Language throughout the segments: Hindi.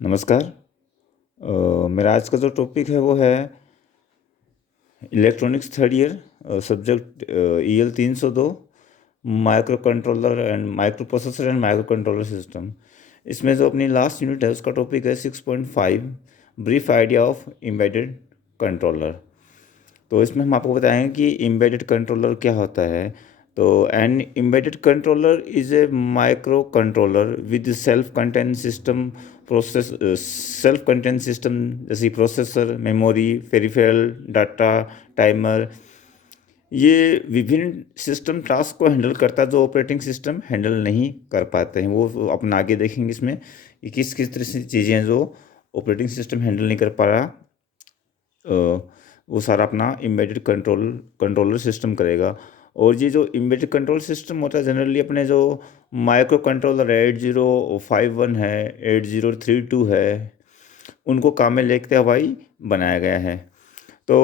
नमस्कार। मेरा आज का जो टॉपिक है वो है electronics third year, subject EL 302, micro controller and micro processor and micro controller system. इसमें जो अपनी लास्ट यूनिट है उसका टॉपिक है 6.5, brief idea of embedded controller. तो इसमें हम आपको बताएंगे कि एम्बेडेड कंट्रोलर क्या होता है। तो an embedded controller is a microcontroller with self content system process self content system जैसे processor, memory, peripheral, data, timer. ये विभिन्न सिस्टम टास्क को हैंडल करता है जो ऑपरेटिंग सिस्टम हैंडल नहीं कर पाते हैं। वो अपन आगे देखेंगे इसमें कि किस किस तरह से चीज़ें हैं जो ऑपरेटिंग सिस्टम हैंडल नहीं कर पा रहा, वो सारा अपना एम्बेडेड कंट्रोलर सिस्टम करेगा। और ये जो एम्बेडेड कंट्रोल सिस्टम होता है जनरली अपने जो माइक्रो कंट्रोलर 8051 है, 8032 है, उनको काम में लेते हुए बनाया गया है। तो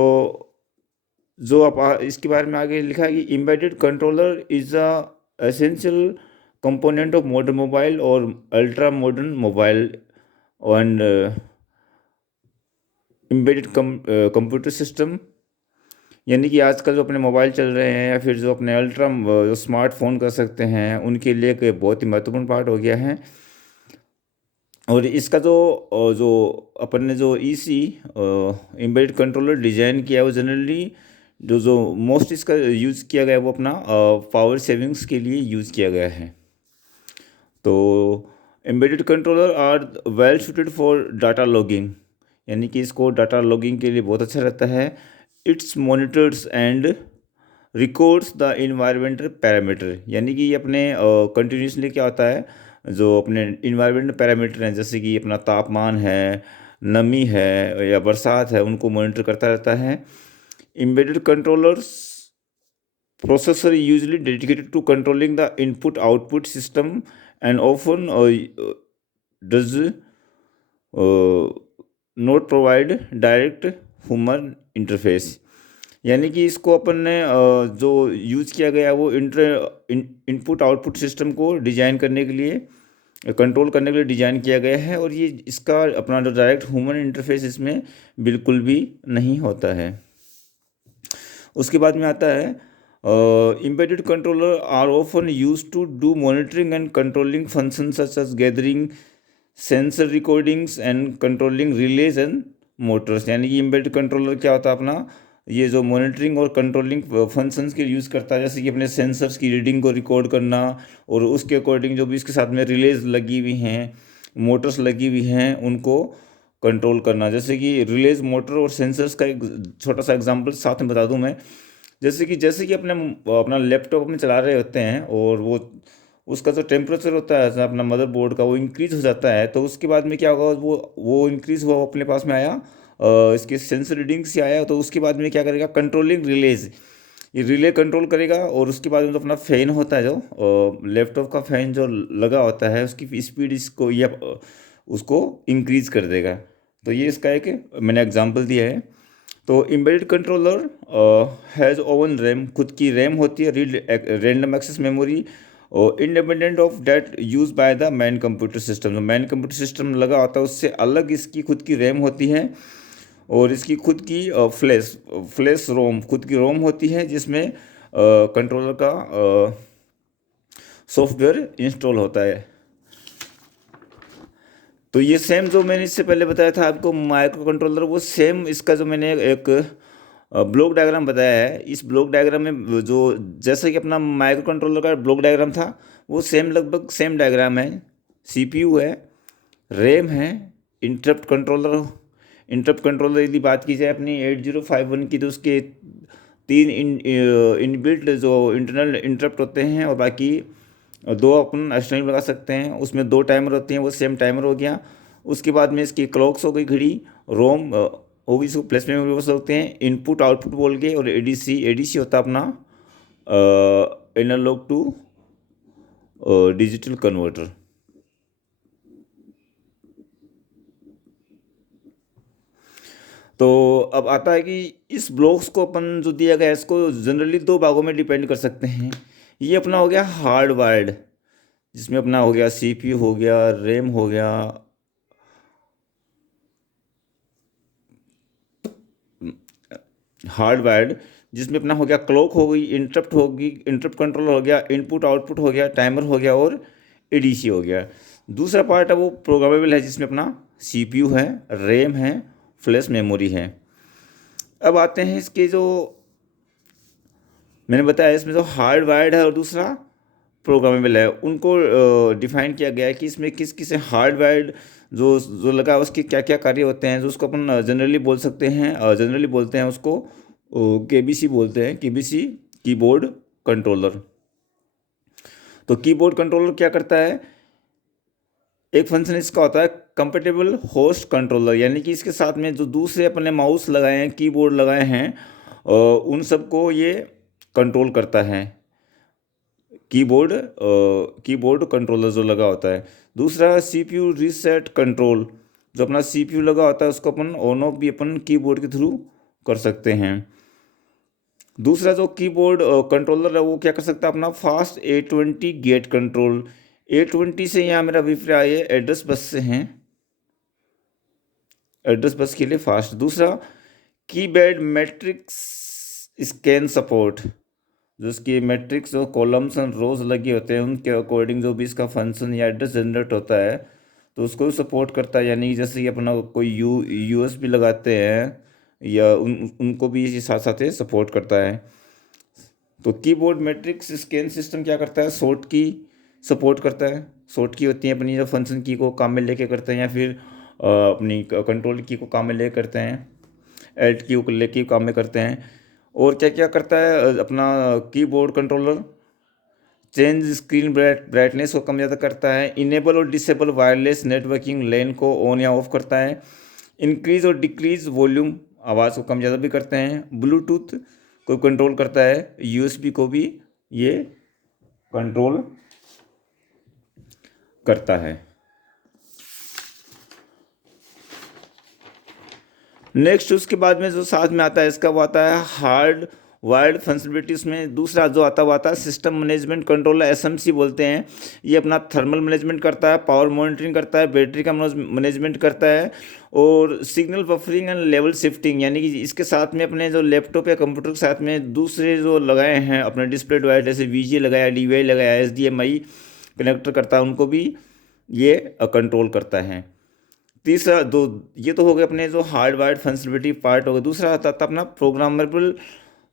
जो आप इसके बारे में आगे लिखा है कि embedded controller is a essential component of modern mobile और ultra modern mobile and embedded computer system. यानी कि आजकल जो अपने मोबाइल चल रहे हैं या फिर जो अपने अल्ट्रा जो स्मार्टफोन कर सकते हैं उनके लिए एक बहुत ही महत्वपूर्ण पार्ट हो गया है। और इसका जो अपन ने जो EC एम्बेडेड कंट्रोलर डिज़ाइन किया है वो जनरली जो जो मोस्ट इसका यूज़ किया गया है वो अपना पावर सेविंग्स के लिए यूज़ किया गया है। तो embedded controller are well suited for data logging, यानी कि इसको डाटा लॉगिंग के लिए बहुत अच्छा रहता है। It's monitors and records the environmental parameter, यानी कि ये अपने कंटिन्यूसली क्या होता है जो अपने इन्वायरमेंटल पैरामीटर हैं जैसे कि अपना तापमान है, नमी है या बरसात है, उनको मॉनिटर करता रहता है। Embedded controllers processor usually dedicated to controlling the input output system and often does not provide direct human interface, यानी कि इसको अपन ने जो यूज़ किया गया है वो इनपुट आउटपुट सिस्टम को डिज़ाइन करने के लिए, कंट्रोल करने के लिए डिज़ाइन किया गया है। और ये इसका अपना जो डायरेक्ट ह्यूमन इंटरफेस इसमें बिल्कुल भी नहीं होता है। उसके बाद में आता है embedded controller are often used to do monitoring and controlling functions such as gathering sensor recordings and controlling relays and motors। यानी कि embedded controller क्या होता है अपना ये जो मॉनिटरिंग और कंट्रोलिंग फंक्शंस के यूज़ करता है, जैसे कि अपने सेंसर्स की रीडिंग को रिकॉर्ड करना और उसके अकॉर्डिंग जो भी इसके साथ में रिलेज लगी हुई हैं, मोटर्स लगी हुई हैं, उनको कंट्रोल करना। जैसे कि रिलेज मोटर और सेंसर्स का एक छोटा सा एग्जांपल साथ में बता दूं मैं। जैसे कि अपना लैपटॉप में चला रहे होते हैं और वो उसका जो टेम्परेचर होता है अपना मदरबोर्ड का वो इंक्रीज़ हो जाता है, तो उसके बाद में क्या होगा, वो इंक्रीज़ हुआ, वो अपने पास में आया, इसके सेंसर रीडिंग से आया, तो उसके बाद में क्या करेगा, कंट्रोलिंग रिलेज, ये रिले कंट्रोल करेगा। और उसके बाद में जो अपना फ़ैन होता है, जो लैपटॉप का फ़ैन जो लगा होता है, उसकी स्पीड इसको या उसको इंक्रीज़ कर देगा। तो ये इसका एक मैंने एग्जांपल दिया है। तो embedded controller has own RAM, खुद की रैम होती है, रैंडम एक्सेस मेमोरी, और independent of that use by the main computer system. जो मैन कंप्यूटर सिस्टम लगा होता है उससे अलग इसकी खुद की रैम होती है और इसकी खुद की फ्लैश रोम, खुद की रोम होती है जिसमें कंट्रोलर का सॉफ्टवेयर इंस्टॉल होता है। तो ये सेम जो मैंने इससे पहले बताया था आपको माइक्रो कंट्रोलर, वो सेम इसका जो मैंने एक ब्लॉक डायग्राम बताया है, इस ब्लॉक डायग्राम में जो जैसे कि अपना माइक्रो कंट्रोलर का ब्लॉक डायग्राम था वो सेम लगभग सेम डायग्राम है। CPU है, रैम है, इंटरप्ट कंट्रोलर यदि बात की जाए अपनी 8051 की, तो उसके 3 इनबिल्ट जो इंटरनल इंटरप्ट होते हैं और बाकी 2 अपन एक्सटर्नल लगा सकते हैं। उसमें 2 टाइमर होते हैं, वो सेम टाइमर हो गया। उसके बाद में इसकी क्लॉक्स हो गई, घड़ी, रोम होगी, इसको प्लस में बोल सकते हैं, इनपुट आउटपुट बोल के, और ADC होता है अपना एनालॉग टू डिजिटल कन्वर्टर। तो अब आता है कि इस ब्लॉक्स को अपन जो दिया गया है इसको जनरली 2 भागों में डिपेंड कर सकते हैं। ये अपना हो गया हार्ड वायर्ड, जिसमें अपना हो गया CPU हो गया, रैम हो गया, हार्डवायर्ड, जिसमें अपना हो गया क्लॉक हो गई, इंटरप्ट होगी, इंटरप्ट कंट्रोलर हो गया, इनपुट आउटपुट हो गया, टाइमर हो गया और एडीसी हो गया। दूसरा पार्ट है वो प्रोग्रामेबल है, जिसमें अपना सीपीयू है, रैम है, फ्लैश मेमोरी है। अब आते हैं इसके जो मैंने बताया, इसमें जो हार्डवायर्ड है और दूसरा प्रोग्रामेबल है, उनको डिफाइन किया गया है कि इसमें किस किस हार्डवायर्ड जो जो लगा है उसके क्या क्या कार्य होते हैं, जो उसको अपन जनरली बोल सकते हैं, जनरली बोलते हैं उसको केबीसी बोलते हैं, केबीसी कीबोर्ड कंट्रोलर। तो कीबोर्ड कंट्रोलर क्या करता है, एक फंक्शन इसका होता है कंपेटेबल होस्ट कंट्रोलर, यानी कि इसके साथ में जो दूसरे अपने माउस लगाए हैं, कीबोर्ड लगाए हैं, उन सबको ये कंट्रोल करता है। कीबोर्ड कंट्रोलर जो लगा होता है। दूसरा सीपीयू रीसेट कंट्रोल, जो अपना सीपीयू लगा होता है उसको अपन ऑन ऑफ भी अपन कीबोर्ड के थ्रू कर सकते हैं। दूसरा जो कीबोर्ड कंट्रोलर है वो क्या कर सकता है, अपना fast A20 gate control. A20 से यहाँ मेरा अभिप्राय एड्रेस बस से हैं, एड्रेस बस के लिए फास्ट। दूसरा कीपैड मैट्रिक्स स्कैन सपोर्ट, जो इसकी मैट्रिक्स और कॉलम्स एंड रोज लगे होते हैं उनके अकॉर्डिंग जो भी इसका फंक्शन या एड्रेस जनरेट होता है तो उसको भी सपोर्ट करता है। यानी जैसे कि अपना कोई यूएसबी लगाते हैं या उनको भी इसी साथ साथ सपोर्ट करता है। तो कीबोर्ड मैट्रिक्स स्कैन सिस्टम क्या करता है, शॉर्ट की सपोर्ट करता है। शॉर्ट की होती है अपनी जो फंक्शन की को काम में लेके करते हैं, या फिर अपनी कंट्रोल की को काम में लेके करते हैं, एल्ट की को लेके काम में करते हैं। और क्या क्या करता है अपना keyboard controller, change screen brightness को कम ज़्यादा करता है, इनेबल और डिसेबल वायरलेस नेटवर्किंग लेन को ऑन या ऑफ करता है, इंक्रीज और डिक्रीज वॉल्यूम आवाज़ को कम ज़्यादा भी करते हैं, ब्लूटूथ को कंट्रोल करता है, यूएसबी को भी ये कंट्रोल करता है। नेक्स्ट उसके बाद में जो साथ में आता है इसका वो आता है हार्ड वायर्ड फंक्शनलिटीज़ में दूसरा जो आता है वो आता है सिस्टम मैनेजमेंट कंट्रोलर, एसएमसी बोलते हैं। ये अपना थर्मल मैनेजमेंट करता है, पावर मॉनिटरिंग करता है, बैटरी का मैनेजमेंट करता है और signal buffering and level shifting, यानी कि इसके साथ में अपने जो लैपटॉप या कंप्यूटर के साथ में दूसरे जो लगाए हैं अपने डिस्प्ले डिवाइस, जैसे वीजीए लगाया, डीवीआई लगाया, एचडीएमआई कनेक्टर करता है, उनको भी ये कंट्रोल करता है। तीसरा दो ये तो हो गए अपने जो हार्डवायर्ड फंक्शनलिटी पार्ट हो गया। दूसरा आता था अपना प्रोग्रामेबल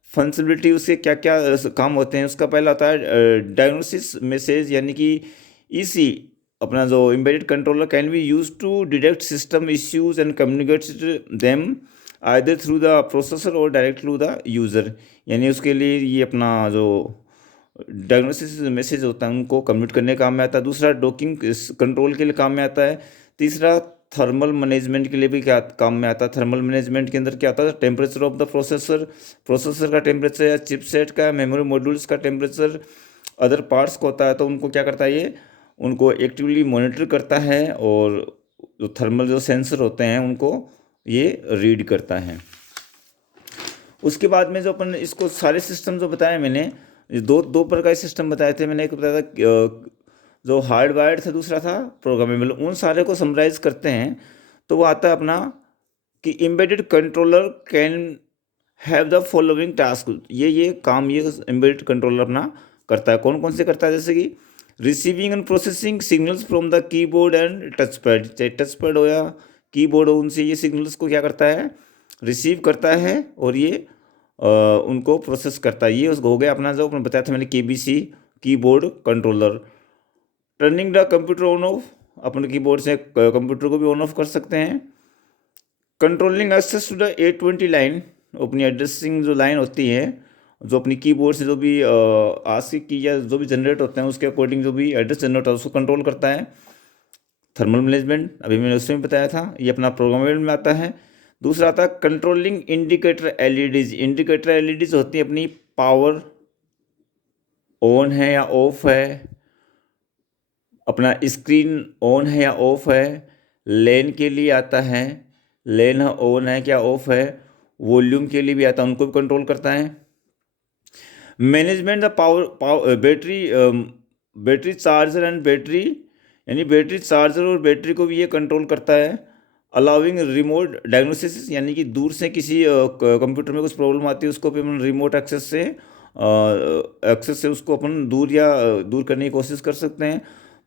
फंक्शनलिटी, उसके क्या क्या काम होते हैं। उसका पहला होता है डायग्नोसिस मैसेज, यानी कि ईसी अपना जो embedded controller can be use to detect system issues and communicate them either through the processor or direct through the user, यानी उसके लिए ये अपना जो डायग्नोसिस मैसेज होता है उनको कम्युनिकेट करने का काम में आता है। दूसरा डॉकिंग कंट्रोल के लिए काम में आता है। तीसरा थर्मल मैनेजमेंट के लिए भी क्या काम में आता है। थर्मल मैनेजमेंट के अंदर क्या आता है, temperature of the processor, processor का टेम्परेचर या चिपसेट का, मेमोरी मॉड्यूल्स का टेम्परेचर, अदर पार्ट्स को होता है तो उनको क्या करता है, ये उनको एक्टिवली मॉनिटर करता है और जो थर्मल जो सेंसर होते हैं उनको ये रीड करता है। उसके बाद में जो अपन इसको सारे सिस्टम जो बताए मैंने, दो दो प्रकार के सिस्टम बताए थे मैंने, एक बताया था जो हार्डवायर्ड था, दूसरा था प्रोग्रामेबल। उन सारे को समराइज करते हैं तो वो आता है अपना कि embedded controller can have the following task. ये काम ये एम्बेडेड कंट्रोलर अपना करता है। कौन कौन से करता है, जैसे कि receiving end processing signals from the keyboard and touch pad, चाहे टच पैड हो या कीबोर्ड हो, उनसे ये सिग्नल्स को क्या करता है, रिसीव करता है और ये उनको प्रोसेस करता है। ये उसको हो गया अपना जो अपने बताया था मैंने KBC keyboard controller. Turning the computer on off, अपने कीबोर्ड से कंप्यूटर को भी ऑन ऑफ कर सकते हैं। Controlling access to the A20 line, अपनी एड्रेसिंग जो लाइन होती है जो अपनी कीबोर्ड से जो भी आस्की की या जो भी जनरेट होते हैं उसके अकॉर्डिंग जो भी एड्रेस जनरेट होता है उसको कंट्रोल करता है। थर्मल मैनेजमेंट अभी मैंने उसमें बताया था, ये अपना प्रोग्रामेबल में आता है। दूसरा आता है controlling indicator LEDs. Indicator LEDs होती है अपनी पावर ऑन है या ऑफ है, अपना स्क्रीन ऑन है या ऑफ है, लेन के लिए आता है, लेन ऑन है क्या ऑफ है, वॉल्यूम के लिए भी आता है, उनको भी कंट्रोल करता है। Management the power battery charger and battery, यानी बैटरी चार्जर और बैटरी को भी ये कंट्रोल करता है। अलाउिंग रिमोट डायग्नोसिस, यानी कि दूर से किसी कंप्यूटर में कुछ प्रॉब्लम आती है उसको भी अपन रिमोट एक्सेस से उसको अपन दूर करने की कोशिश कर सकते हैं।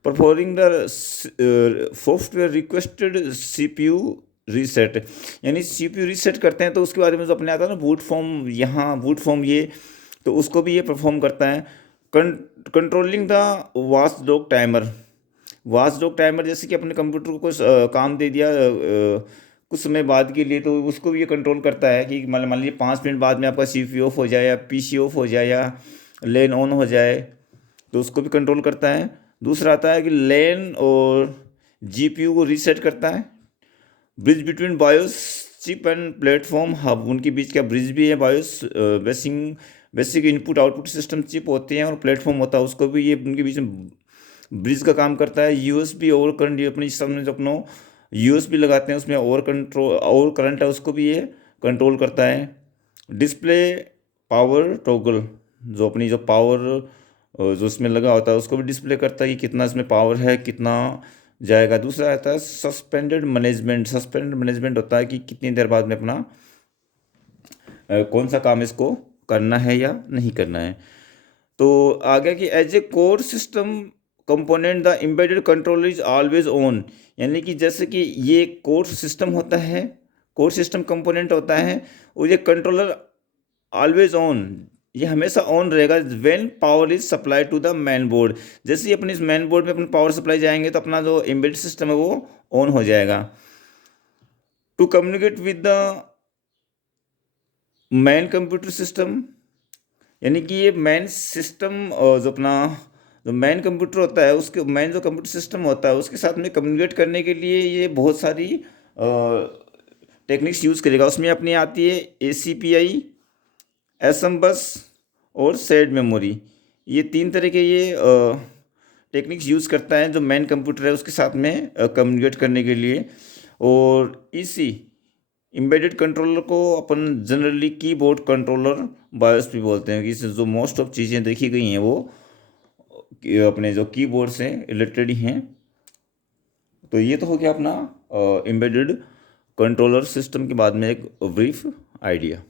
Performing the software requested CPU reset, यानी सीपीयू रीसेट करते हैं तो उसके बारे में जो अपने आता है ना बूट फॉर्म, यहाँ बूट फॉर्म ये, तो उसको भी ये परफॉर्म करता है। Controlling the watchdog timer, watchdog timer जैसे कि अपने कंप्यूटर को कुछ काम दे दिया कुछ समय बाद के लिए, तो उसको भी ये कंट्रोल करता है कि मान लीजिए 5 मिनट बाद में आपका सीपीयू ऑफ हो जाए या पीसी ऑफ हो जाए या लेन ऑन हो जाए, तो उसको भी कंट्रोल करता है। दूसरा आता है कि लेन और जीपीयू को रीसेट करता है। Bridge between BIOS chip and platform hub, उनके बीच का ब्रिज भी है। BIOS basic input output system chip होते हैं और प्लेटफॉर्म होता है, उसको भी ये उनके बीच में ब्रिज का काम करता है। यूएसबी ओवर करंट, ये अपने सिस्टम में जो अपना यूएसबी लगाते हैं उसमें ओवर करंट है, उसको भी ये कंट्रोल करता है। डिस्प्ले पावर टॉगल, जो अपनी जो पावर जो उसमें लगा होता है उसको भी डिस्प्ले करता है कि कितना इसमें पावर है, कितना जाएगा। दूसरा आता है सस्पेंडेड मैनेजमेंट, सस्पेंडेड मैनेजमेंट होता है कि कितनी देर बाद में अपना कौन सा काम इसको करना है या नहीं करना है। तो आगे कि as a core system component the embedded controller is always on, यानी कि जैसे कि ये कोर सिस्टम होता है, कोर सिस्टम कंपोनेंट होता है और ये कंट्रोलर ऑलवेज ऑन, ये हमेशा ऑन रहेगा when power is supply to the main board. जैसे ही अपने इस मेन बोर्ड में अपन पावर सप्लाई जाएंगे तो अपना जो एम्बेडेड सिस्टम है वो ऑन हो जाएगा। To communicate with the main computer system, यानी कि ये मेन सिस्टम जो अपना जो मेन कंप्यूटर होता है उसके मेन जो कंप्यूटर सिस्टम होता है उसके साथ में कम्युनिकेट करने के लिए ये बहुत सारी टेक्निक्स यूज़ करेगा। उसमें अपनी आती है ACPI, एसएम बस और शेयर्ड मेमोरी, ये 3 तरह के ये टेक्निक्स यूज़ करता है जो मेन कंप्यूटर है उसके साथ में कम्युनिकेट करने के लिए। और इसी एम्बेडेड कंट्रोलर को अपन जनरली कीबोर्ड कंट्रोलर बायोस भी बोलते हैं, कि इससे जो मोस्ट ऑफ चीज़ें देखी गई हैं वो अपने जो कीबोर्ड से रिलेटेड ही हैं। तो ये तो हो गया अपना एम्बेडेड कंट्रोलर सिस्टम के बाद में एक ब्रीफ आइडिया।